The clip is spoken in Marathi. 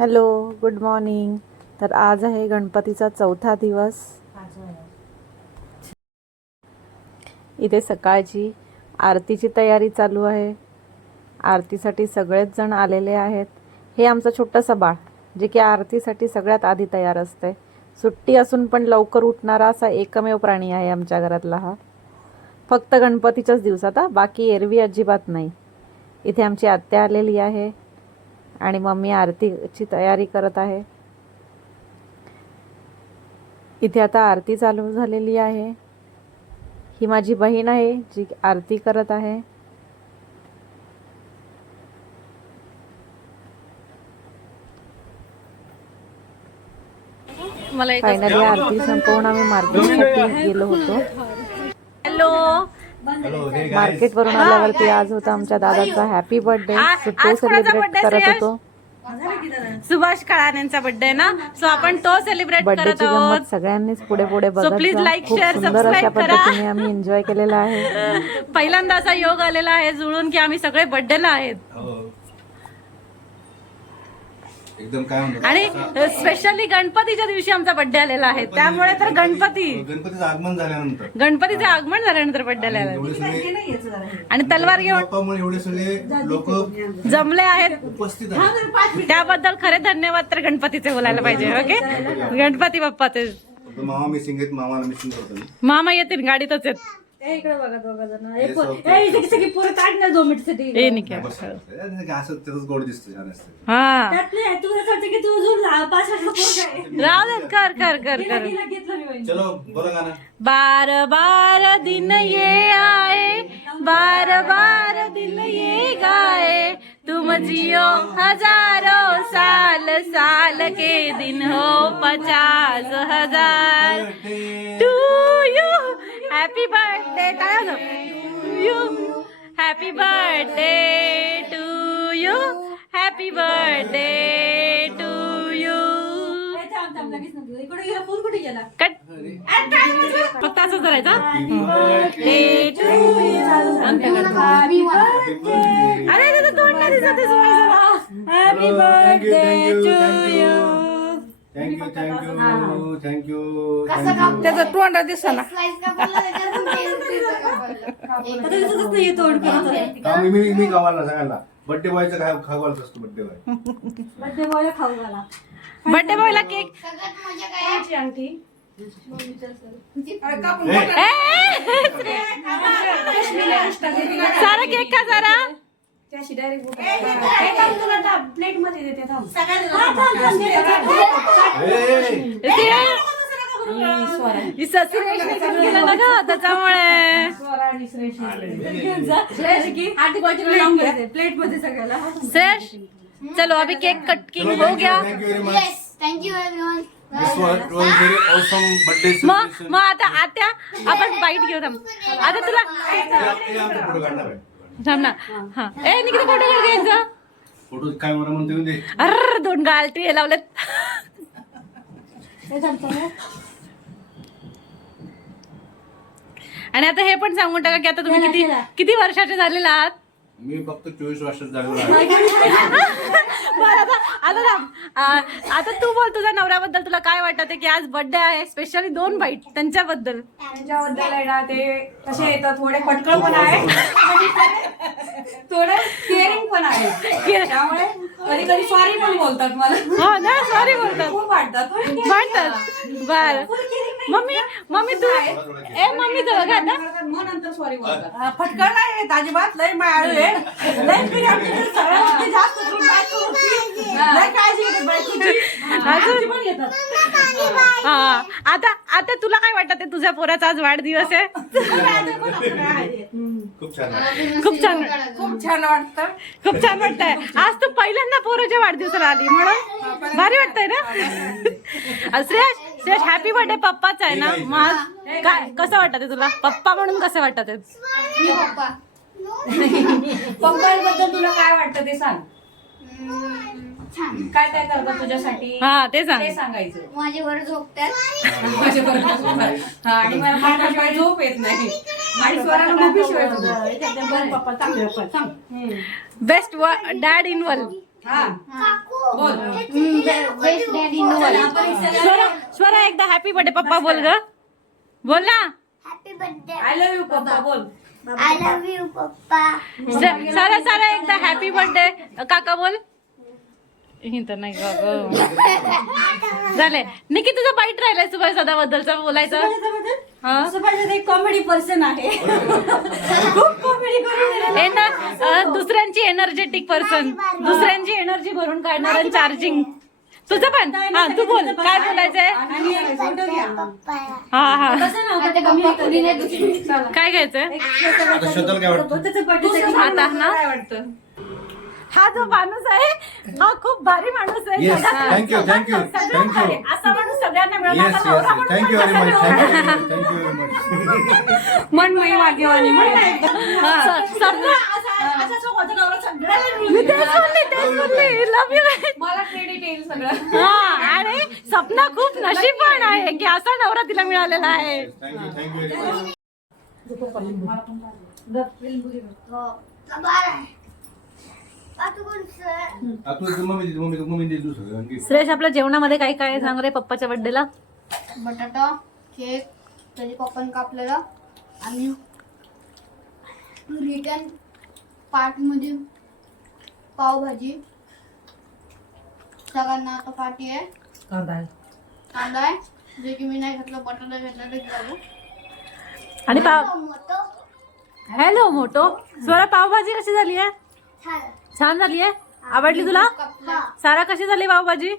Hello good morning. तर आज आहे गणपतीचा चौथा दिवस. इथे सकाळची आरतीची तयारी चालू आहे. आरतीसाठी सगळेच जण आलेले आहेत. हे आमचं छोटंसं बाळ जे की आरतीसाठी सगळ्यात आधी तयार असते. सुट्टी असून पण लवकर उठणारा असा एकमेव प्राणी आहे आमच्या घरातला हा. फक्त गणपतीच्याच दिवसात हा. बाकी एरवी अजिबात नाही. इथे आमची आत्या आलेली आहे. आणि मम्मी आरतीची तयारी करत आहे. इथे आता आरती चालू झालेली आहे. ही माझी बहीण आहे जी आरती करत आहे. फायनली आरती संपवून आम्ही मार्केटसाठी गेलो होतो. हॅलो मार्केट वरून आल्यावरती आज होता आमच्या दादाचा हॅपी बर्थडे तो सेलिब्रेट करत? होतो. सुभाष कळाण्यांचा बर्थडे ना? सो आपण तो सेलिब्रेट करत आहोत. सगळ्यांनीच पुढे पुढे बघत please जा. like, खूप share, सुंदर अशा subscribe करा. पद्धतीने आम्ही एन्जॉय केलेला आहे. पहिल्यांदा असा योग आलेला आहे जुळून की आम्ही सगळे बर्थडेला आहेत. हो. एकदम काय म्हणतात आणि स्पेशली गणपतीच्या दिवशी आमचा बर्थडे आलेला आहे. त्यामुळे तर गणपती गणपतीचं आगमन झाल्यानंतर. गणपतीचे आगमन झाल्यानंतर बर्थडे आलेला आहे. एवढे सगळे आणि तलवार घेऊन बाप्पामुळे एवढे सगळे लोक जमले आहेत. उपस्थित आहेत. त्याबद्दल खरे धन्यवाद तर गणपतीचे बोलायला पाहिजे ओके? गणपती बाप्पाचे. मामा मिसिंग आहेत मामाला मिसिंग करतो मी. मामा येतील गाडीतच आहेत. इकडे बघा दोघं जण हे सौख्य. सगळी पोरं काढ ना दोन मिनिटसाठी ए निघ्या बस. हे असं त्याच गोड दिसतं छान असतं हा त्यातले आहे, तुला असं वाटतं की तू अजून लहान पाच वर्षाचं पोरगं आहे. राहू दे कर कर कर तिला- कर तिला घेतलं मी वहिनी. चलो बोला गाणं बार बार दिन ये आए बार बार दिल ये गाए तुम जियो हजारों साल साल के दिन हो पचास हजार टू यू हॅपी बर्थडे काय to you happy birthday to you happy birthday to you cut फक्त असं करायचं अरे त्याचं तोंड नाही दिसत. Happy birthday to you thank you thank you thank you त्याचं तोंड दिसना. करत मी मी गावाला सांगायला बड्डे बॉयचं काय खावायला असतो बड्डे बॉय बर्थडे बॉयला खाऊ घाला बर्थडे बॉयला केक सारा केक का जरा. प्लेटमध्ये देते थांब हा, थांब, थांब, दे, थांब. ही ससी रेशमी केलं ना ग त्याच्यामुळे. प्लेटमध्ये सगळ्याला श्रेष चलो अभी केक कटिंग हो गया thank you very much Yes, thank you everyone. This was very awesome birthday मग मग आता आत्या आपण बाईट घेऊ थांब आता तुला फोटो काढणार आहे थांब ना. हा. ए निकिता फोटो काढ घ्यायचा फोटो काय मला म्हणते म्हणजे? अर दोन गालटी हे लावलेत. आणि आता हे पण सांगून टाका की आता तुम्ही किती किती वर्षाचे झालेले आहात? मी फक्त चोवीस वर्षात आहे. बरं आता आता थांब. आ, आता तू बोल तुझ्या नवऱ्याबद्दल तुला काय वाटत की आज बर्थडे आहे स्पेशली दोन बाईट त्यांच्याबद्दल? त्यांच्याबद्दल आहे ना ते कसे येतात थोडे फटकळ पण आहे. थोडे केअरिंग पण आहे. त्यामुळे कधी कधी सॉरी पण बोलतात मला. हो ना सॉरी बोलतात. खूप वाटतात. वाटतात. बर. मम्मी मम्मी तू ए मम्मी तर बघा आता. मग नंतर सॉरी बोलतात. फटकळ नाही अजिबात लय मायाळू आहे. लय सगळ्यात जास्त करून बायको होती. लय काळजी घेते बायकोची. पण घेतात. हा. आता आता तुला काय वाटत? आहे तुझ्या पोराचा आज वाढदिवस आहे? खूप छान आहे. खूप छान खूप छान वाटतं. खूप छान वाटतंय. आज तू पहिल्यांदा पोराच्या वाढदिवसाला आली म्हणून. भारी वाटतंय ना? अ, श्रेयश हॅपी बर्थडे पप्पाच आहे ना? मग काय कसं वाटत तुला? पप्पा म्हणून कसं वाटत पप्पांबद्दल तुला काय वाटतं ते सांग. काय काय करतात तुझ्यासाठी? हा ते सांग. ते सांगायचं. माझ्यावर झोपतात. माझ्या बरोबर हा आणि मला माझ्याशिवाय झोप येत नाही. आणि स्वराला झोपीशिवाय झोप. पप्पा चांगले सांग. बेस्ट डॅड इन वर्ल्ड हा. काकू. बोल. त्याची स्वरा स्वरा एकदा हॅपी बर्थडे पप्पा बोल ग. बोल ना. Happy birthday I love you papa. बोल. आय लव्ह यू पप्पा. सारा सारा एकदा हॅपी बर्थडे काका बोल. ही तर नाही निकी तुझं बाईट राहिलंय सुभाष सदा बद्दलचं बोलायचं हा? सुभाष एक कॉमेडी पर्सन आहे. दुसऱ्यांची एनर्जेटिक पर्सन दुसऱ्यांची एनर्जी भरून काढणार चार्जिंग तुझं पण? हा तू बोल. काय बोलायचंय? हा हा. काय घ्यायचंय? आता ना? काय वाटतं? हा जो माणूस आहे हा खूप भारी माणूस आहे Yes, सगळ्यात- thank you, thank you, सगळ्यात thank you. भारी. असा माणूस सगळ्यांना मिळाला येस येस म्हणून थँक्यू पण व्हेरी मच कशाला thank you thank you very much मन मै वागेवानी म्हण ना एकदा. स- सपना असा जो माझा नवरा सगळ्याला मी तेच बोलली तेच बोलली लव्ह यू मला क्रेडिट येईल सगळं हा आणि सपना खूप नशीबवान आहे की असा नवरा तिला मिळालेला आहे थँक्यू थँक्यू व्हेरी मच हो आता मम्मी दिली मम्मी मम्मी दिली दुसरं आणखी. श्रेष आपल्या जेवणामध्ये काय काय आहे सांग रे पप्पाच्या बर्थडेला बटाटा केक त्याच्या पप्पाने कापलेला. आणि रिटर्न पार्टमध्ये पावभाजी. सगळ्यांना आता पार्टी आहे. कांदा आहे. जे की मी नाही घातलं बटाटा घेतला ते घालू. आणि पाव हॅलो मोटो. स्वरा पावभाजी कशी झाली आहे? छान झाली आहे आवडली तुला? सारा कशी झाली पावभाजी?